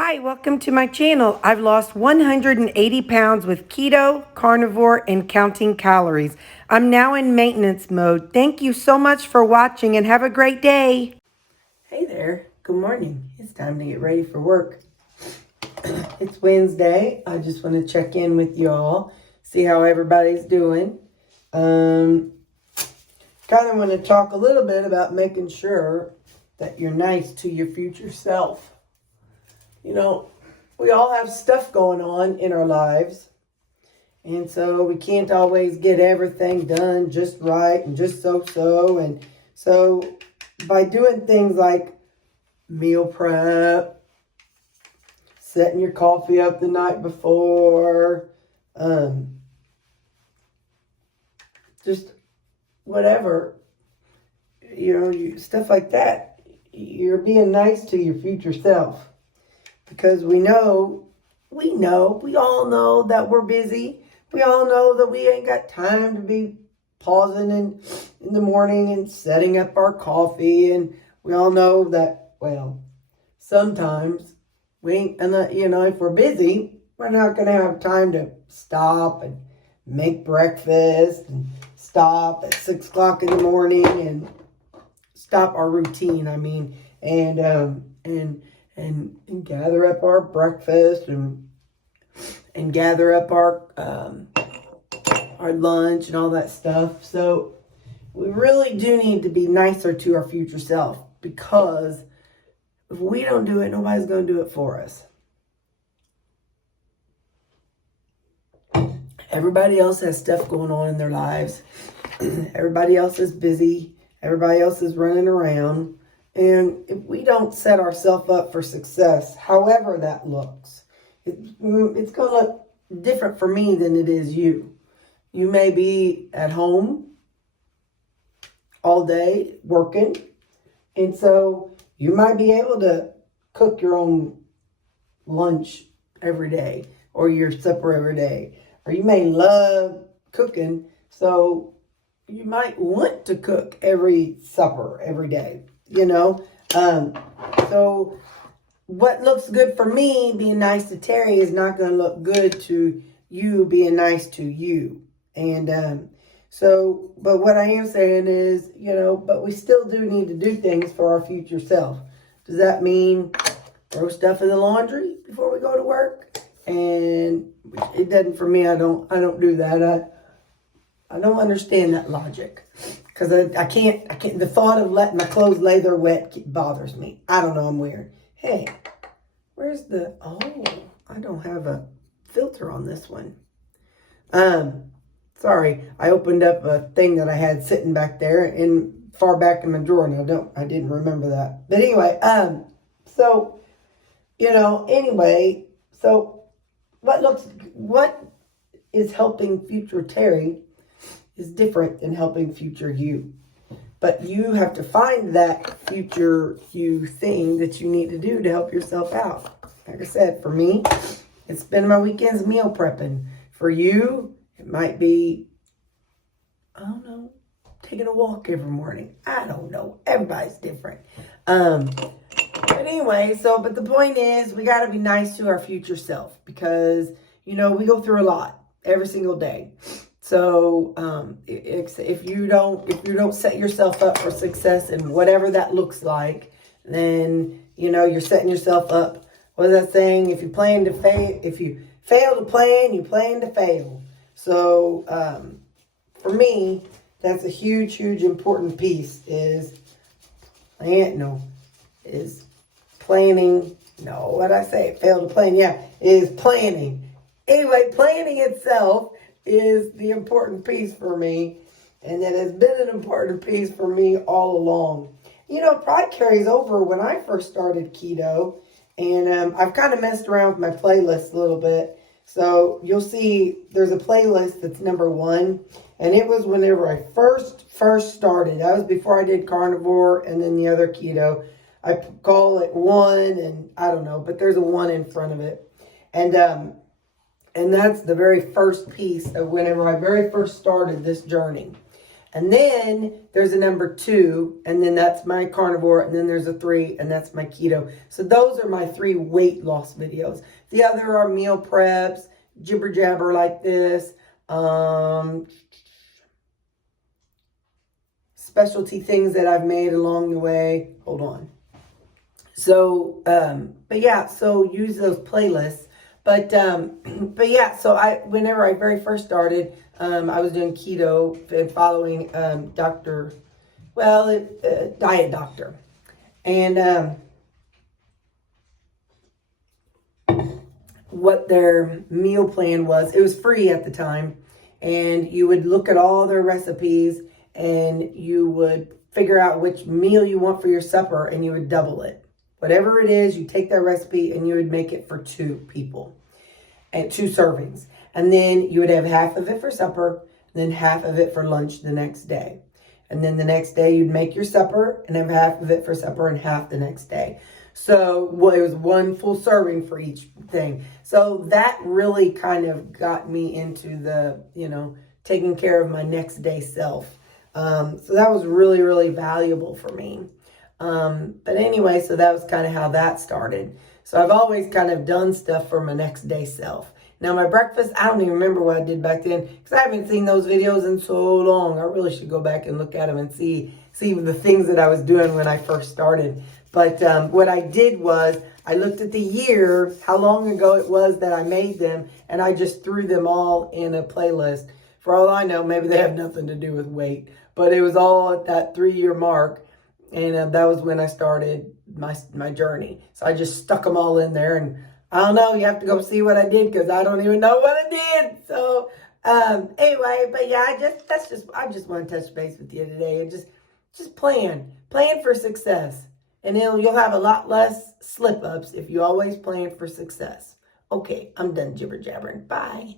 Hi, welcome to my channel. I've lost 180 pounds with keto, carnivore, and counting calories. I'm now in maintenance mode. Thank you so much for watching and have a great day. Hey there, good morning. It's time to get ready for work. It's Wednesday. I just want to check in with y'all, see how everybody's doing. Kind of want to talk a little bit about making sure that you're nice to your future self. You know, we all have stuff going on in our lives, and so we can't always get everything done just right and just so. And so by doing things like meal prep, setting your coffee up the night before, just whatever, stuff like that, you're being nice to your future self. Because we all know that we're busy. We all know that we ain't got time to be pausing in the morning and setting up our coffee. And we all know that, well, sometimes we ain't, and if we're busy, we're not going to have time to stop and make breakfast and stop at 6 o'clock in the morning and stop our routine. And gather up our breakfast and gather up our lunch and all that stuff. So we really do need to be nicer to our future self, because if we don't do it, nobody's going to do it for us. Everybody else has stuff going on in their lives. Everybody else is busy. Everybody else is running around. And if we don't set ourselves up for success, however that looks, it's going to look different for me than it is you. You may be at home all day working, and so you might be able to cook your own lunch every day or your supper every day. Or you may love cooking, so you might want to cook every supper every day. So what looks good for me being nice to Terry is not going to look good to you being nice to you. And but what I am saying is, but we still do need to do things for our future self. Does that mean throw stuff in the laundry before we go to work? And it doesn't for me. I don't do that. I don't understand that logic. Because I can't, the thought of letting my clothes lay there wet bothers me. I don't know, I'm weird. Hey, where's I don't have a filter on this one. Sorry, I opened up a thing that I had sitting back there far back in my drawer, and I didn't remember that. But anyway, so what is helping future Terry is different than helping future you. But you have to find that future you thing that you need to do to help yourself out. Like I said, for me, it's spending my weekends meal prepping. For you, it might be, taking a walk every morning. I don't know. Everybody's different. But anyway, but the point is, we got to be nice to our future self, because, we go through a lot every single day. So if you don't set yourself up for success and whatever that looks like, then you're setting yourself up. What is that saying? If you fail to plan, you plan to fail. So for me, that's a huge important piece is planning. No, what I say? Fail to plan. Yeah, is planning. Anyway, planning itself is the important piece for me, and it has been an important piece for me all along. Pride carries over when I first started keto, and I've kind of messed around with my playlist a little bit. So you'll see there's a playlist that's number 1, and it was whenever I first started. That was before I did carnivore and then the other keto. I call it 1, and I don't know, but there's a 1 in front of it, and that's the very first piece of whenever I very first started this journey. And then there's a number 2, and then that's my carnivore, and then there's a 3, and that's my keto. So those are my 3 weight loss videos. The other are meal preps, jibber jabber like this, specialty things that I've made along the way. Hold on. So, but yeah, so use those playlists. But yeah, so whenever I very first started, I was doing keto and following diet doctor. And what their meal plan was, it was free at the time. And you would look at all their recipes and you would figure out which meal you want for your supper and you would double it. Whatever it is, you take that recipe and you would make it for 2 people and 2 servings. And then you would have half of it for supper, and then half of it for lunch the next day. And then the next day you'd make your supper and have half of it for supper and half the next day. So it was 1 full serving for each thing. So that really kind of got me into the, taking care of my next day self. So that was really, really valuable for me. But anyway, so that was kind of how that started. So I've always kind of done stuff for my next day self. Now my breakfast, I don't even remember what I did back then because I haven't seen those videos in so long. I really should go back and look at them and see the things that I was doing when I first started. But what I did was I looked at the year, how long ago it was that I made them, and I just threw them all in a playlist. For all I know, maybe they have nothing to do with weight, but it was all at that 3-year mark. And that was when I started my journey. So I just stuck them all in there. And I don't know, you have to go see what I did because I don't even know what I did. So anyway, but yeah, I just want to touch base with you today and just plan for success. And you'll have a lot less slip ups if you always plan for success. Okay, I'm done jibber jabbering. Bye.